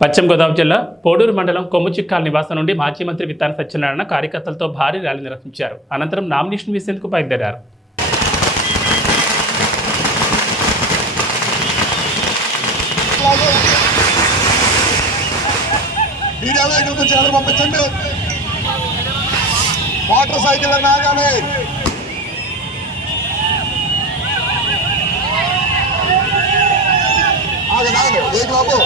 పశ్చిమ గోదావరి జిల్లా పోడూరు మండలం కొమ్ముచిక్కాల నివాసం నుండి మాజీ మంత్రి విత్తాన సత్యనారాయణ కార్యకర్తలతో భారీ ర్యాలీ నిర్వహించారు. అనంతరం నామినేషన్ వేసేందుకు బయలుదేరారు. మోటార్ సైకిల్ నాగాలి బాబు